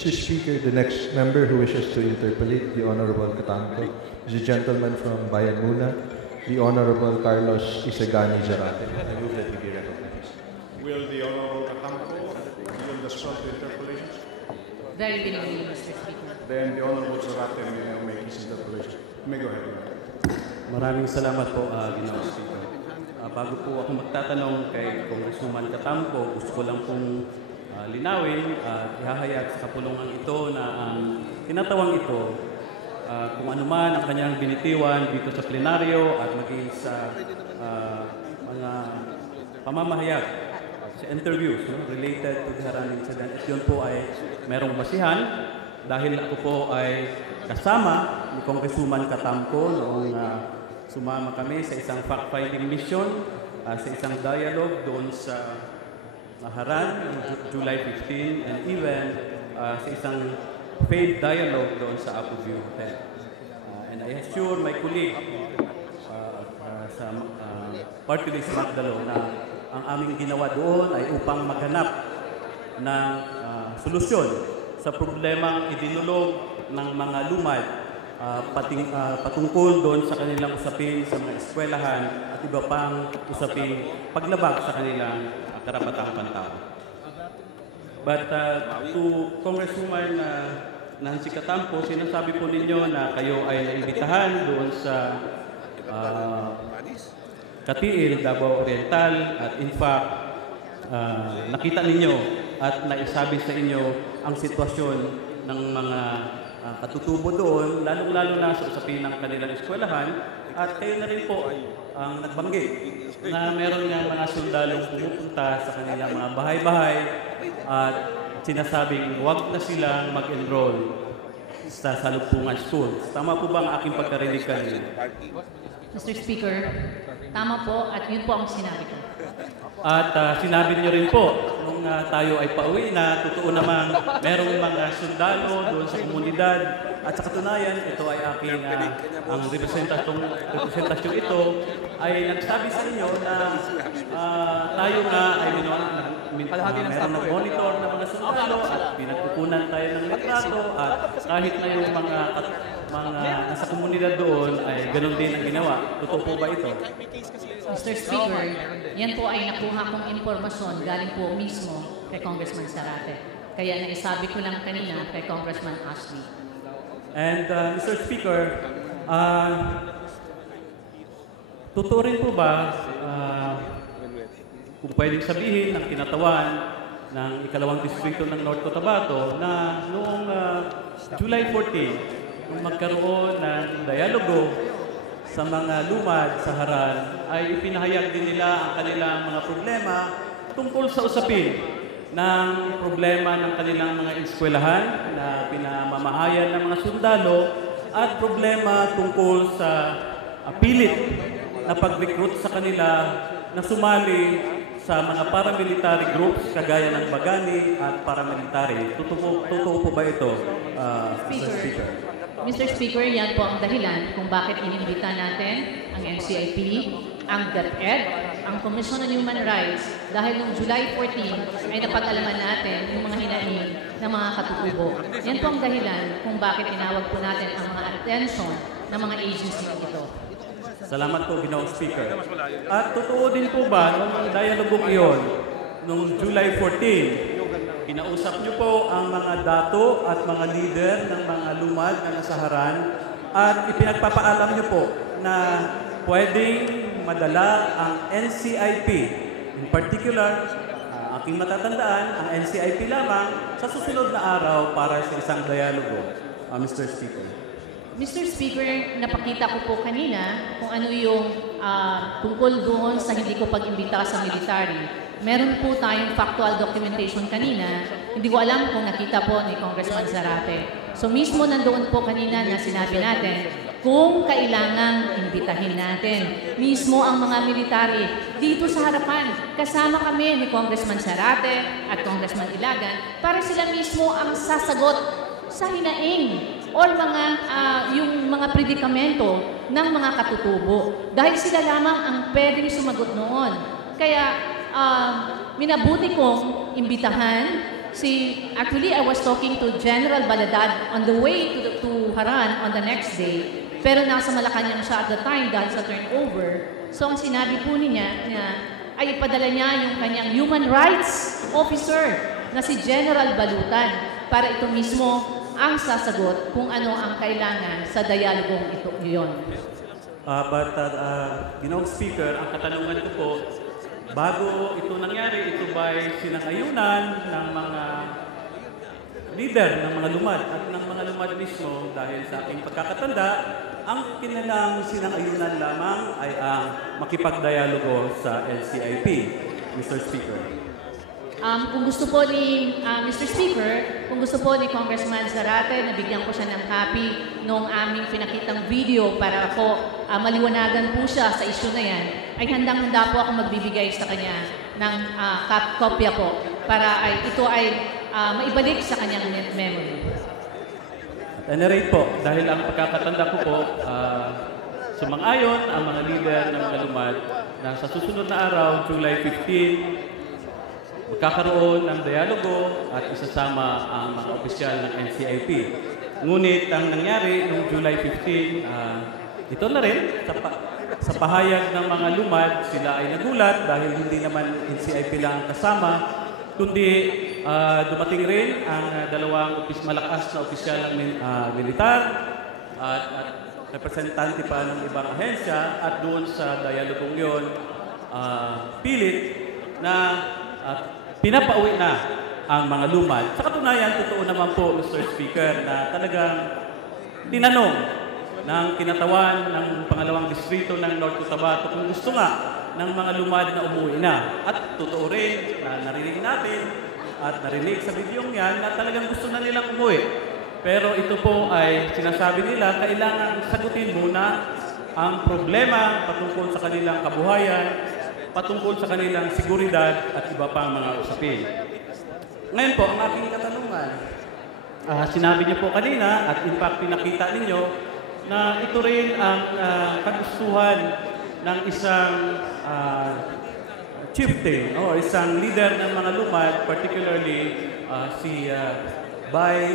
Mr. Speaker, the next member who wishes to interpolate, the Honorable Catanco, is a gentleman from Bayan Muna, the Honorable Carlos Isagani Zarate. I move that he be recognized. Will the Honorable Catanco yield the spot to interpolations? Very willingly, Mr. Speaker. Then the Honorable Zarate may now make his interpolation. You may go ahead. Maraming salamat po, Ginoong Speaker. Bago po ako magtatanong kay Congresswoman Catanco, gusto ko lang pong linawin at ihahayag sa kapulungan ito na ang tinatawang ito, kung ano man ang kanyang binitiwan dito sa plenaryo at maging sa mga pamamahayag sa interviews related to the Haran incident. At yun po ay merong basihan dahil ako po ay kasama ni Congresswoman Catanco noong sumama kami sa isang fact-finding mission, sa isang dialogue doon sa Haran, July 15, and even sa isang failed dialogue doon sa Apo View Hotel. And I assure my colleague sa Party List Magdalo na ang aming ginawa doon ay upang maghanap ng solusyon sa problemang idinulog ng mga lumad patungkol doon sa kanilang usapin sa mga eskwelahan at iba pang usaping paglabag sa kanilang karapatang pantao. But to Congresswoman Nancy Catanco, sinasabi po ninyo na kayo ay naimbitahan doon sa Katiil, Davao Oriental at in fact, nakita ninyo at naisabi sa inyo ang sitwasyon ng mga katutubo doon, lalong-lalo na sa usapin ng kanilang eskwelahan. At kayo na rin po ang nagbanggit na meron nga mga sundalong pumupunta sa kanilang mga bahay-bahay at sinasabing huwag na silang mag-enroll sa Salugpungan School. Tama po ba ang aking pagkarinig kanina? Mr. Speaker, tama po at yun po ang sinabi ko. At sinabi niyo rin po, nung tayo ay pauwi na, totoo namang merong mga sundalo doon sa komunidad. At sa katunayan, ito ay aking, ang representasyon ito ay nagsabi sa inyo na tayo nga ay meron ng monitor ng mga sundalo at pinagkukunan tayo ng litrato at kahit na yung mga nasa komunidad doon ay ganun din ang ginawa. Totoo po ba ito? Mr. Speaker, yan po ay nakuha kong impormasyon galing po mismo kay Congressman Zarate. Kaya naisabi ko lang kanina kay Congressman Ashley. And Mr. Speaker, totoo rin po ba kung pwedeng sabihin ng kinatawan ng ikalawang distrito ng North Cotabato na noong July 14, nung magkaroon ng dialogo sa mga lumad sa Haran, ay ipinahayag din nila ang kanilang mga problema tungkol sa usapin ng problema ng kanilang mga eskwelahan na pinamamahayan ng mga sundalo at problema tungkol sa pilit na pag-recruit sa kanila na sumali sa mga paramilitary groups kagaya ng Bagani at paramilitary. Totoo po ba ito, Mr. Speaker? Mr. Speaker, yan po ang dahilan kung bakit inimbita natin ang NCIP, ang DepEd, ang Commission on Human Rights, dahil noong July 14 ay napag-alaman natin yung mga hinaing ng mga katutubo. Yan po ang dahilan kung bakit tinawag po natin ang mga attention ng mga agency ito. Salamat po, Ginoong Speaker. At totoo din po ba nung dialogong iyon, noong July 14, kinausap niyo po ang mga dato at mga leader ng mga lumad na nasa Haran at ipinagpapaalam niyo po na pwedeng madala ang NCIP. In particular, aking matatandaan, ang NCIP lamang sa susunod na araw para sa isang dialogo, Mr. Speaker. Mr. Speaker, napakita ko po kanina kung ano yung tungkol doon sa hindi ko pag-imbita sa military. Meron po tayong factual documentation kanina. Hindi ko alam kung nakita po ni Congressman Zarate. So mismo nandoon po kanina na sinabi natin kung kailangang imbitahin natin mismo ang mga military dito sa harapan. Kasama kami ni Congressman Zarate at Congressman Ilagan para sila mismo ang sasagot sa hinaing o yung mga predikamento ng mga katutubo. Dahil sila lamang ang pwedeng sumagot noon. Kaya minabuti kong imbitahan Actually, I was talking to General Baladad on the way to Haran on the next day, pero nasa Malacanang siya at the time dahil sa turnover. So ang sinabi po niya ay ipadala niya yung kanyang human rights officer na si General Balutan para ito mismo ang sasagot kung ano ang kailangan sa dialogong ito yun. Ginoong Speaker, ang katanungan ko po, bago ito nangyari, ito ba'y sinangayunan ng mga leader, ng mga lumad at ng mga lumad mismo dahil sa aking pagkakatanda, ang kanilang sinangayunan lamang ay ang makipagdialogo sa NCIP, Mr. Speaker. Kung gusto po ni Mr. Speaker, kung gusto po ni Congressman Zarate, nabigyan ko siya ng copy noong aming pinakitang video para po maliwanagan po siya sa issue na yan, ay handang-handa po ako magbibigay sa kanya ng kopya po para ito ay maibalik sa kanyang memory. At any rate po, dahil ang pagkakatanda ko po, sumang-ayon ang mga leader ng mga lumad na sa susunod na araw, July 15, magkakaroon ng dialogo at isasama ang mga opisyal ng NCIP. Ngunit ang nangyari noong July 15, ito na rin, sa pahayag ng mga lumad, sila ay nagulat dahil hindi naman NCIP lang ang kasama, kundi dumating rin ang dalawang malakas na opisyal ng militar at representante pa ng ibang ahensya at doon sa dialogong yun, pilit na pinapauwi na ang mga lumad. Sa katunayan, totoo naman po, Mr. Speaker, na talagang tinanong ng kinatawan ng pangalawang distrito ng North Cotabato kung gusto nga ng mga lumad na umuwi na. At totoo rin na narinig natin at narinig sa videong yan na talagang gusto na nilang umuwi. Pero ito po ay sinasabi nila, kailangan sagutin muna ang problema patungkol sa kanilang kabuhayan, patungkol sa kanilang seguridad at iba pang mga usapin. Ngayon po, ang aking katanungan, sinabi niyo po kanina at in fact pinakita ninyo na ito rin ang kagustuhan ng isang chieftain o isang leader ng mga lumad, particularly si Bay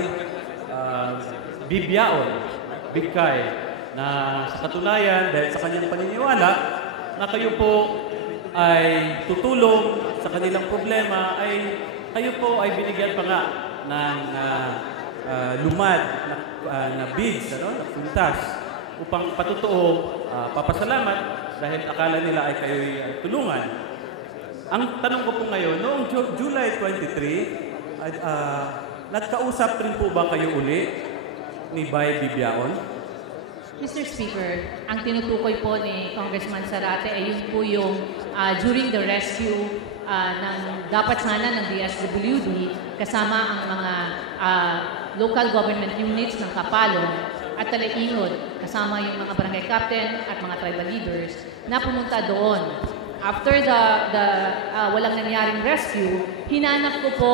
Bibiaon, Bigkay, na sa katunayan dahil sa kanyang paniniwala na kayo po ay tutulong sa kanilang problema, ay kayo po ay binigyan pa nga ng lumad na bids, na puntas, upang patutoo papasalamat dahil akala nila ay kayo'y tulungan. Ang tanong ko po ngayon, noong July 23, nagkausap rin po ba kayo uli ni Bay Bibiaon? Mr. Speaker, ang tinutukoy po ni Congressman Zarate ay yun po yung during the rescue dapat sana ng DSWD kasama ang mga local government units ng Kapalong at Talaihod, kasama yung mga barangay captain at mga tribal leaders na pumunta doon. After walang nangyaring rescue, hinanap ko po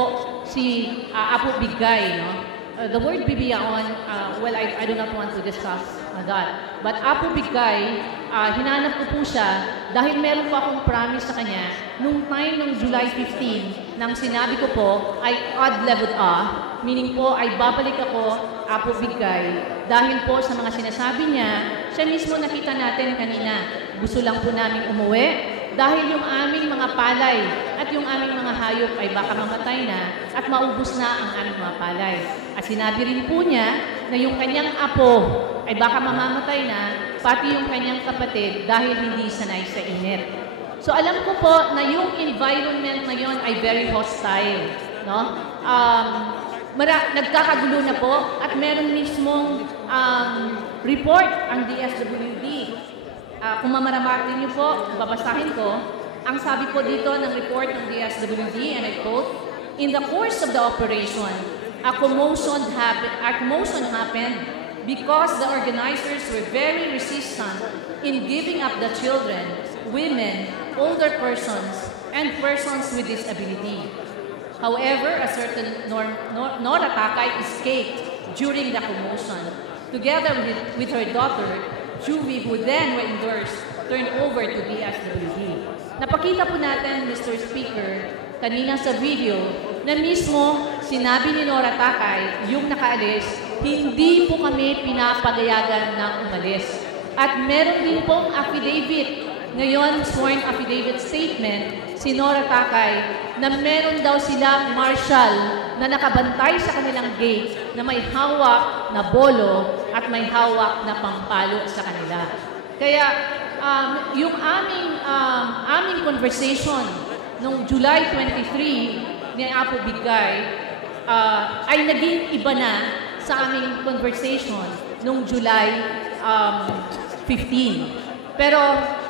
si Apo Bigay, no? The word Bibiaon, well, I do not want to discuss that. But Apo Bigay, hinanap ko po siya dahil meron po akong promise sa kanya nung July 15, nang sinabi ko po ay odd level meaning po ay babalik ako, Apo Bigay, dahil po sa mga sinasabi niya, siya mismo nakita natin kanina. Gusto lang po namin umuwi dahil yung aming mga palay at yung aming mga hayop ay baka mamatay na at maubos na ang aming mga palay. At sinabi rin po niya na yung kanyang apo ay baka mamamatay na, pati yung kanyang kapatid dahil hindi sanay sa init. So alam ko po na yung environment na yon ay very hostile, no? Nagkakagulo na po at meron mismong report ang DSWD. Kung mamaramartin niyo po, babasahin ko, ang sabi po dito ng report ng DSWD, and I quote, "In the course of the operation, a commotion happened because the organizers were very resistant in giving up the children, women, older persons, and persons with disability. However, a certain Nora Takay escaped during the commotion, together with her daughter, Juvie, who then were endorsed, turned over to DSWD." Napakita po natin, Mr. Speaker, kanina sa video, na mismo sinabi ni Nora Takay, yung nakaalis, hindi po kami pinapagayagan na umalis. At meron din pong affidavit, ngayon sworn affidavit statement, si Nora Takay, na meron daw sila marshal na nakabantay sa kanilang gate na may hawak na bolo at may hawak na pampalo sa kanila. Kaya yung aming conversation noong July 23 ni Apo Bigay ay naging iba na sa aming conversation noong July 15. Pero,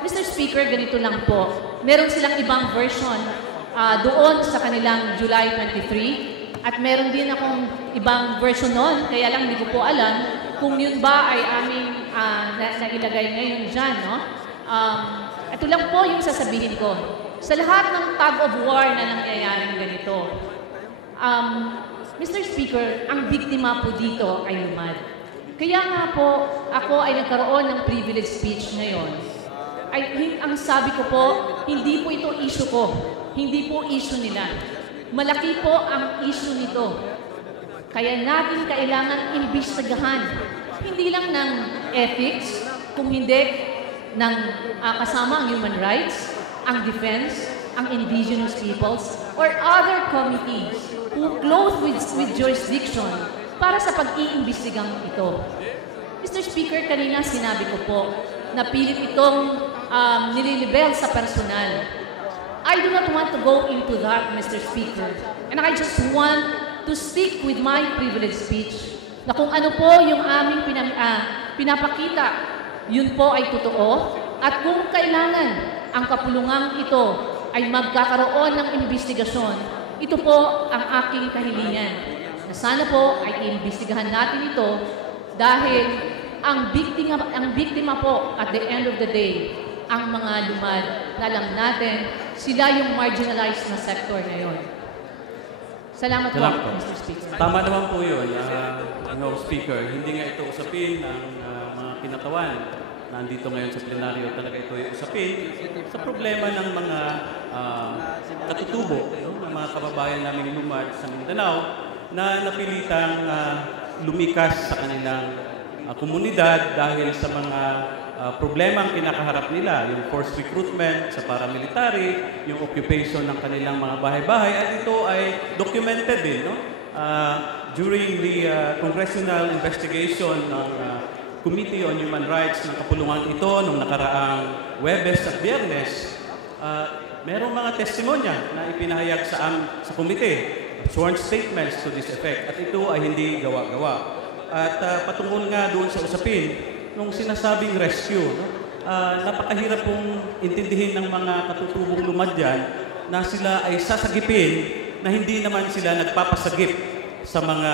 Mr. Speaker, ganito lang po. Meron silang ibang version doon sa kanilang July 23 at meron din akong ibang version noon, kaya lang hindi ko po alam kung yun ba ay aming nailagay ngayon dyan, no? Ito lang po yung sasabihin ko. Sa lahat ng tug of war na nangyayaring ganito, Mr. Speaker, ang biktima po dito ay lumad. Kaya nga po, ako ay nagkaroon ng privilege speech ngayon. Ang sabi ko po, hindi po ito issue ko. Hindi po issue nila. Malaki po ang issue nito. Kaya natin kailangan imbestigahan. Hindi lang ng ethics, kung hindi ng kasama ang human rights, ang defense, ang indigenous peoples, or other committees who clothed with jurisdiction para sa pag-iimbestigang ito. Mr. Speaker, kanina sinabi ko po na pilit itong nililibel sa personal. I do not want to go into that, Mr. Speaker. And I just want to stick with my privilege speech na kung ano po yung aming pinapakita, yun po ay totoo. At kung kailangan ang kapulungang ito ay magkakaroon ng investigasyon, ito po ang aking kahilingan. Na sana po ay iimbestigahan natin ito dahil ang biktima po at the end of the day, ang mga lumad na alam natin, sila yung marginalized na sector ngayon. Salamat po, Mr. Speaker. Tama naman po yun, Speaker. Hindi nga ito usapin ng mga kinatawan na nandito ngayon sa plenaryo. Talaga ito ay usapin sa problema ng mga katutubo, ng mga kababayan namin lumad sa Mindanao na napilitang lumikas sa kanilang komunidad dahil sa mga problema ang kinakaharap nila, yung forced recruitment sa paramilitary, yung occupation ng kanilang mga bahay-bahay, at ito ay documented din, no? During the congressional investigation ng Committee on Human Rights ng kapulungan ito nung nakaraang Huwebes at Biyernes, merong mga testimonya na ipinahayag sa komite, sworn statements to this effect, at ito ay hindi gawa-gawa. At patungkol nga doon sa usapin, nung sinasabing rescue, no? Napakahirap pong intindihin ng mga katutubong lumad dyan na sila ay sasagipin na hindi naman sila nagpapasagip sa mga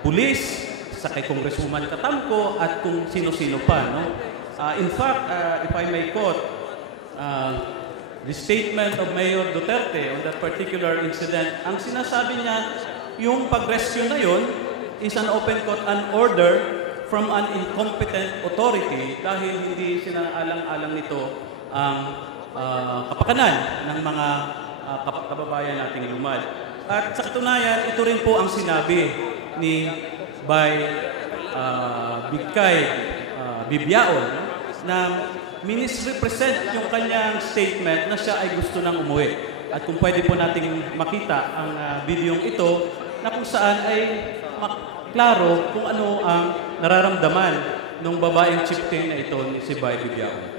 pulis, sa kay Congresswoman Katamko at kung sino-sino pa. No? In fact, if I may quote, the statement of Mayor Duterte on that particular incident, ang sinasabi niya, yung pag-rescue na yun is an open quote, an order from an incompetent authority dahil hindi sinaalang-alang nito ang kapakanan ng mga kababayan nating lumad. At sa katunayan, ito rin po ang sinabi ni Bigkay Bibiao, na minisrepresent yung kanyang statement na siya ay gusto nang umuwi. At kung pwede po nating makita ang videong ito na kung saan ay klaro kung ano ang nararamdaman ng babaeng chieftain na ito ni si Bay Bibiao.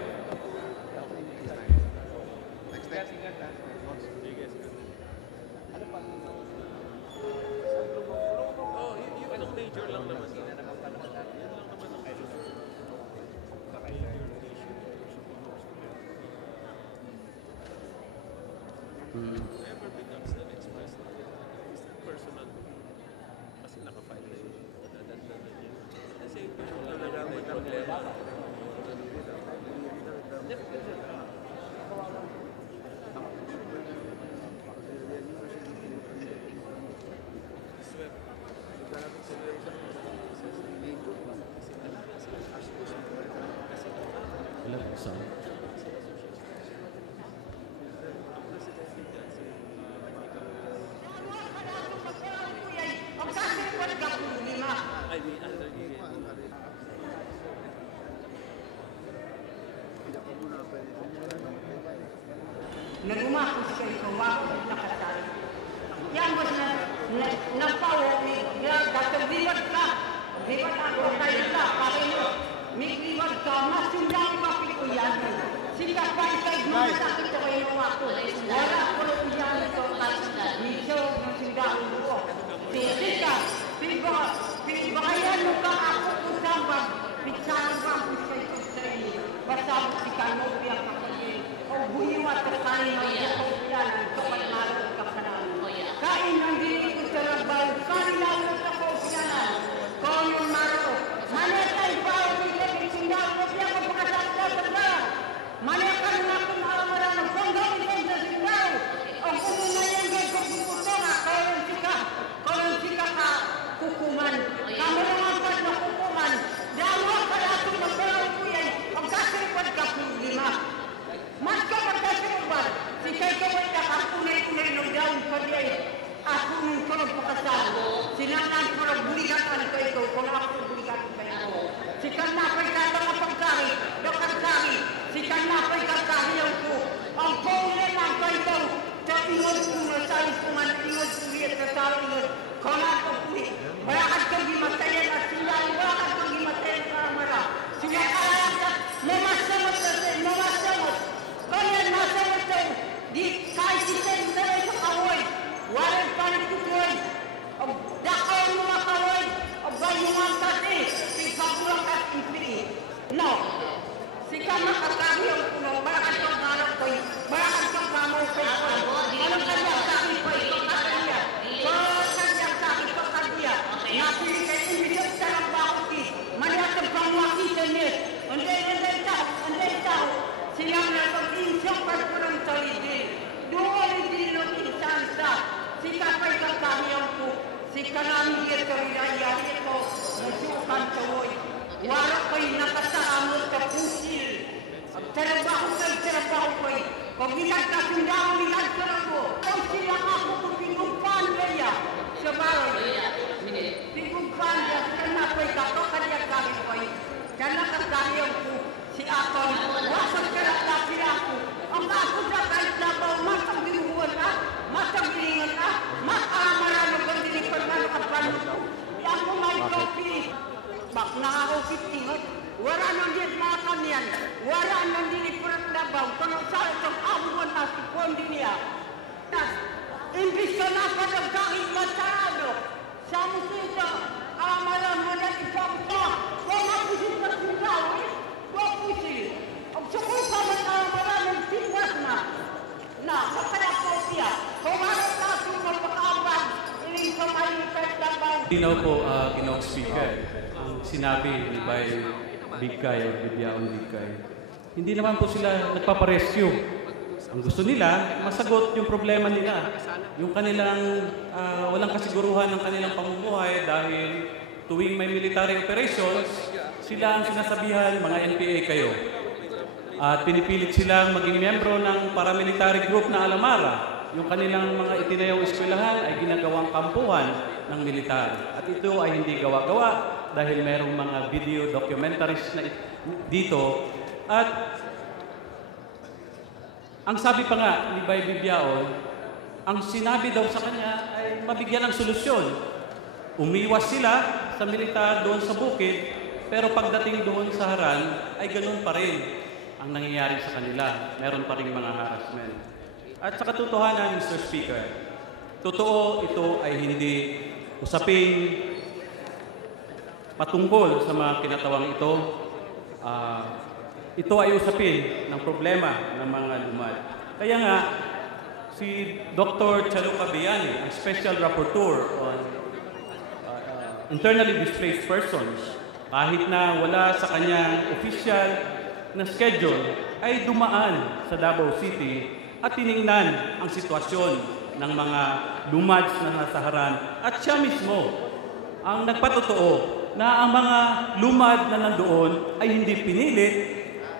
Nagumapos kayo sa wakot nakasal. Yan ba na napawo, katagdiwad ka. Diwad ako kayo ka, pakino. May diwad ka, masundang mapikuyan. Sika pa ikay masakit ako yung wakot. Wala ko rin yan ito. Miso, masundang ko. Sika, pinibakayan mo ka ako kusang bag. Pitsahan ba ang kusay kusay. Basta sika mo biyak ako. O buhiwat ka kanin mo yan. Ito pa naman ka pa naman. Kain ang dili ko sa rabaw. Kain lang sa kaupianan. Kung yung maro. Manetay pa o bigla kisindaw. Kapya ko pagkasakta sa bar. Manetay na kung maramara ng ponggaw din sa sindaw. O kung na yan gay kung puputora. Kung yung sika ka kukuman. Kamu naman pa na kukuman. Dalawa ka lahat ng pera ko yan. Ang kasiripad ka lima. Mas ka magkasiripad. Sikay ka may nakakunay-kunay ng daon pa rin. Ako nung tulog pakasal. Sinangan ko ng buligatan ko ito. Kung ako buligatan ko ito. Sikay na pa'y katang pagkari. Dokasari. Sikay na pa'y kakari ang ko. Ang pongin lang ko ito. Sa ingod ko na sa ipungan. Ingod ko liit na sa ingod. Kung ako puli. Bayakat ko gimatayan at sila. Bayakat ko gimatayan para mara. Sila kalayak. Mamasamot na sa mamasamot. Kung yan masamot sa di kahit isang tayo sa kawoy. Walang panituloy. O dakaw mga kawoy. O bayungan kasi. Pagpapulang ka impiri. No. Sika makakari ang puno. Bayakat ko ganap ko. Bayakat ko kamo ko. Anong kanya sa akin ko. Kakadya. Kakadya sa akin. Kakadya. Napili kayo umiyak sa lang bakot ki. Maniakang pangwaki sa niya. Anday tao. Silang na pag-insang pagpulang talidin. Doon din ang insansa. Sika pa'y kakahiyang po. Sika namin diya sa rinayari ko. Nasukan sa woy. Wala ko'y nakasaamot sa pusil. Ang trabaho ko'y. Kung ilag ka sundaw, ilag ka na po. Kung sila ako kung pinugpan kaya. Sa baroy. Pinugpan kaya. Sika na ko'y kakakadya kami ko'y. Kaya kakahiyang po. Si Aton, wasag karata sila ako. Ang ako sa kahit labaw, matang-binuhuan ka, matang-bilingan ka, makamarano kang dilipan na nakapano ko. Yan ko may kopi. Bak na ako kitingot. Wala nang diyan mga kanyan. Wala nang dilipan at labaw. Kung sa itong amuan na si Pondi niya. Imbis ka na pa nagkakit matarado. Sa musita, amalan mo na isang pa. Kung mapusin ka sindaw, Wapusi, ang sukul pa man maraming tiwas na kaya kopya. Kung ano natin magpakaabag, iling sa malipat labaw. Dinaw po, Ginoong Speaker, ang sinabi ni Bay Bigkay o Bibiaon Bigkay. Hindi naman po sila nagpaparescue. Ang gusto nila, masagot yung problema nila. Yung kanilang walang kasiguruhan ng kanilang pamumuhay dahil tuwing may military operations, sila ang sinasabihan, mga NPA kayo. At pinipilit silang maging miyembro ng paramilitary group na Alamara. Yung kanilang mga itinayong eskwelahan ay ginagawang kampuhan ng military. At ito ay hindi gawa-gawa dahil merong mga video documentaries na dito. At ang sabi pa nga ni Bay Bibiaon, ang sinabi daw sa kanya ay mabigyan ng solusyon. Umiwas sila sa militar doon sa bukid, pero pagdating doon sa Haran, ay ganun pa rin ang nangyayari sa kanila. Meron pa rin mga harassment. At sa katotohanan, Mr. Speaker, totoo ito ay hindi usaping patungkol sa mga kinatawang ito. Ito ay usapin ng problema ng mga lumad. Kaya nga, si Dr. Chaluka Bayani, ang Special Rapporteur on Internally Displaced Persons, kahit na wala sa kanyang official na schedule, ay dumaan sa Davao City at tiningnan ang sitwasyon ng mga lumads na nasa Haran. At siya mismo ang nagpatotoo na ang mga lumad na nandoon ay hindi pinilit,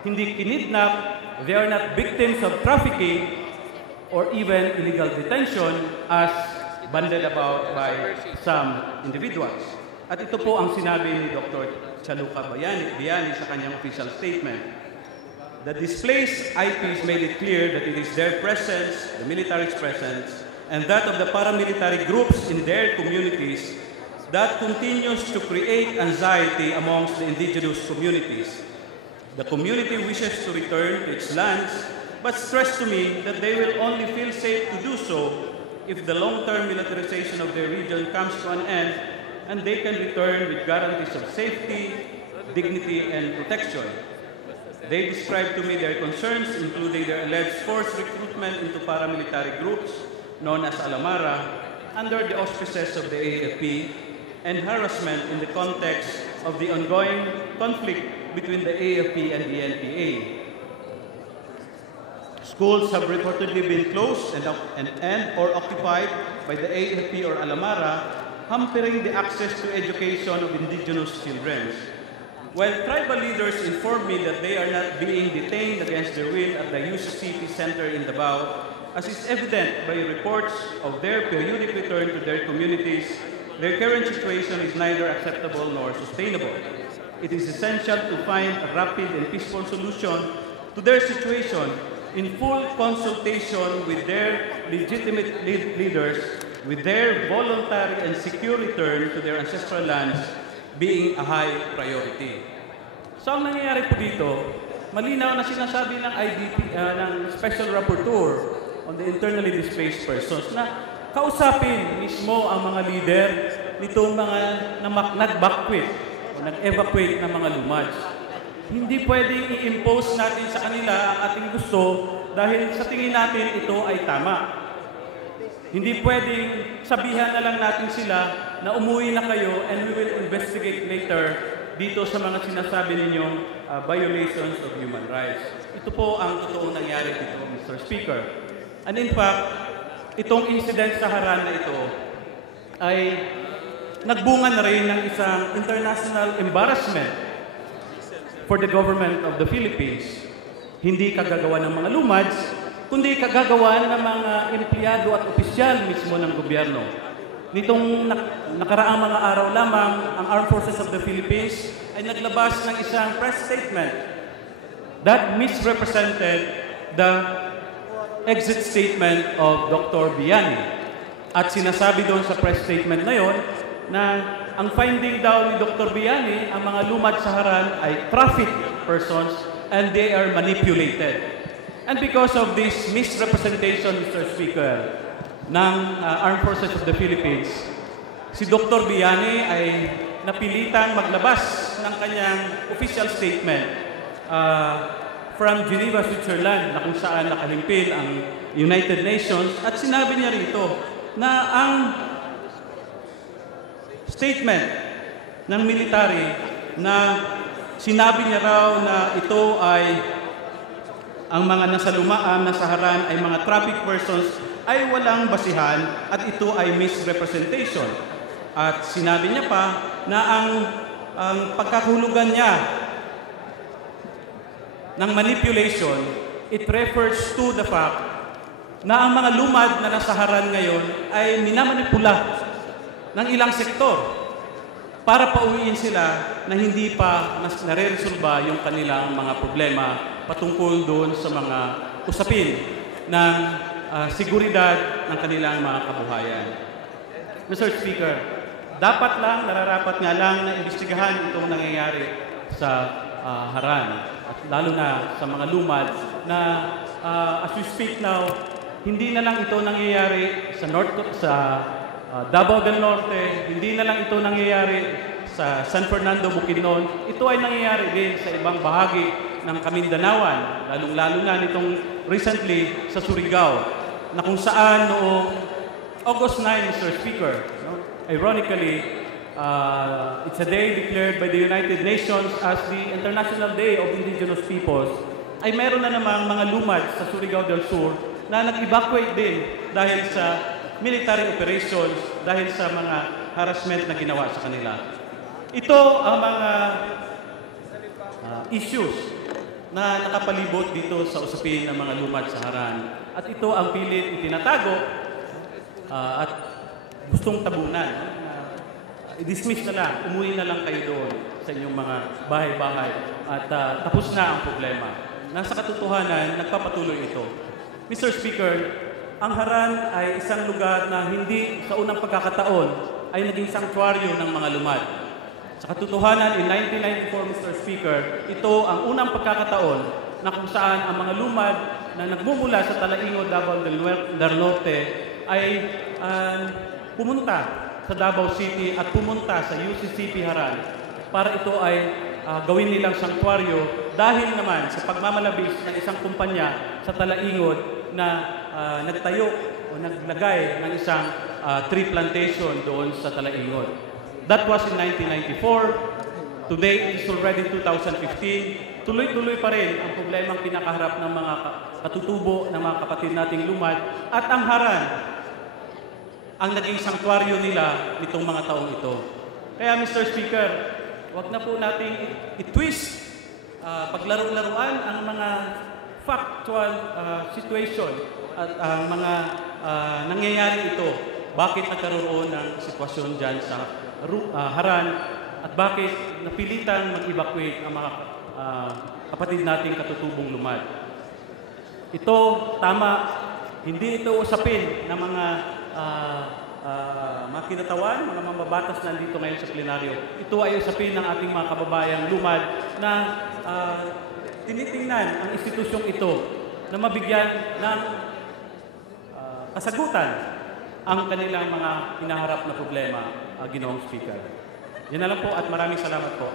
hindi kinidnap, they are not victims of trafficking or even illegal detention as banded about by some individuals. At ito po ang sinabi ni Dr. Chaluka Bayani sa kanyang official statement. The displaced IPs made it clear that it is their presence, the military's presence, and that of the paramilitary groups in their communities that continues to create anxiety amongst the indigenous communities. The community wishes to return to its lands, but stressed to me that they will only feel safe to do so if the long-term militarization of their region comes to an end and they can return with guarantees of safety, dignity, and protection. They described to me their concerns, including their alleged forced recruitment into paramilitary groups known as Alamara under the auspices of the AFP, and harassment in the context of the ongoing conflict between the AFP and the NPA. Schools have reportedly been closed and/or occupied by the AFP or Alamara, hampering the access to education of indigenous children. While tribal leaders informed me that they are not being detained against their will at the UCCP Center in Davao, as is evident by reports of their periodic return to their communities, their current situation is neither acceptable nor sustainable. It is essential to find a rapid and peaceful solution to their situation in full consultation with their legitimate leaders, with their voluntary and secure return to their ancestral lands being a high priority. So ang nangyayari po dito, malinaw na sinasabi ng IDP, ng Special Rapporteur on the Internally Displaced Persons na kausapin mismo ang mga leader nitong mga nag-evacuate o nag-evacuate ng mga lumads. Hindi pwedeng i-impose natin sa kanila ang ating gusto dahil sa tingin natin ito ay tama. Hindi pwedeng sabihan na lang natin sila na umuwi na kayo and we will investigate later dito sa mga sinasabi ninyong violations of human rights. Ito po ang totoong nangyari dito, Mr. Speaker. And in fact, itong incident sa Haran na ito ay nagbunga na rin ng isang international embarrassment for the government of the Philippines. Hindi kagagawa ng mga lumads, kundi kagagawa ng mga empleyado at opisyal mismo ng gobyerno. Nitong nakaraang mga araw lamang, ang Armed Forces of the Philippines ay naglabas ng isang press statement that misrepresented the exit statement of Dr. Biani. At sinasabi doon sa press statement na yon na ang finding daw ni Dr. Biani, ang mga lumad sa Haran ay trafficked persons and they are manipulated. And because of this misrepresentation, Mr. Speaker, ng Armed Forces of the Philippines, si Dr. Biani ay napilitang maglabas ng kanyang official statement from Geneva, Switzerland, na kung saan nakalimpil ang United Nations, at sinabi niya rito na ang statement ng military na sinabi niya raw na ito ay ang mga nasa lumaan, nasa Haran ay mga traffic persons ay walang basihan at ito ay misrepresentation. At sinabi niya pa na ang pagkahulugan niya ng manipulation, it refers to the fact na ang mga lumad na nasa Haran ngayon ay minamanipula ng ilang sektor para pauwiin sila na hindi pa nare-resolba yung kanilang mga problema patungkol doon sa mga usapin ng seguridad ng kanilang mga kabuhayan. Mr. Speaker, dapat lang, nararapat nga lang na imbestigahan itong nangyayari sa Haran at lalo na sa mga lumad na as we speak now, hindi na lang ito nangyayari sa Davao del Norte, hindi na lang ito nangyayari sa San Fernando, Bukidnon. Ito ay nangyayari din sa ibang bahagi ng Kamindanawan, lalong-lalo na nitong recently sa Surigao, na kung saan noong August 9, Mr. Speaker, ironically, it's a day declared by the United Nations as the International Day of Indigenous Peoples, ay meron na namang mga lumad sa Surigao del Sur na nag-evacuate din dahil sa military operations, dahil sa mga harassment na ginawa sa kanila. Ito ang mga issues na nakapalibot dito sa usapin ng mga lumad sa Haran. At ito ang pilit itinatago at gustong tabunan. I-dismiss na lang, umuwi na lang kayo doon sa inyong mga bahay-bahay at tapos na ang problema. na sa katotohanan, nagpapatuloy ito. Mr. Speaker, ang Haran ay isang lugar na hindi sa unang pagkakataon ay naging sanctuaryo ng mga lumad. Sa katotohanan, in 1994, Mr. Speaker, ito ang unang pagkakataon na kung saan ang mga lumad na nagmumula sa Talaingod, Davao del Norte ay pumunta sa Davao City at pumunta sa UCCP Haran para ito ay gawin nilang sanctuaryo dahil naman sa pagmamalabis ng isang kumpanya sa Talaingod na nagtayo o naglagay ng isang tree plantation doon sa Talaingod. That was in 1994. Today, it is already 2015. Tuloy-tuloy pa rin ang problemang pinakaharap ng mga katutubo ng mga kapatid nating lumad at ang Haran ang naging sanctuaryo nila nitong mga taong ito. Kaya Mr. Speaker, wag na po nating i-twist, paglaro-laruan ang mga factual situation at ang mga nangyayari ito. Bakit nagkaroon ng sitwasyon dyan sa Haran at bakit napilitang mag-evacuate ang mga kapatid nating katutubong lumad. Ito, tama, hindi ito usapin ng mga kinatawan, mga mambabatas na nandito ngayon sa plenaryo. Ito ay usapin ng ating mga kababayang lumad na tinitingnan ang institusyong ito na mabigyan ng kasagutan ang kanilang mga hinaharap na problema, Ginoong Speaker. Yan na lang po at maraming salamat po.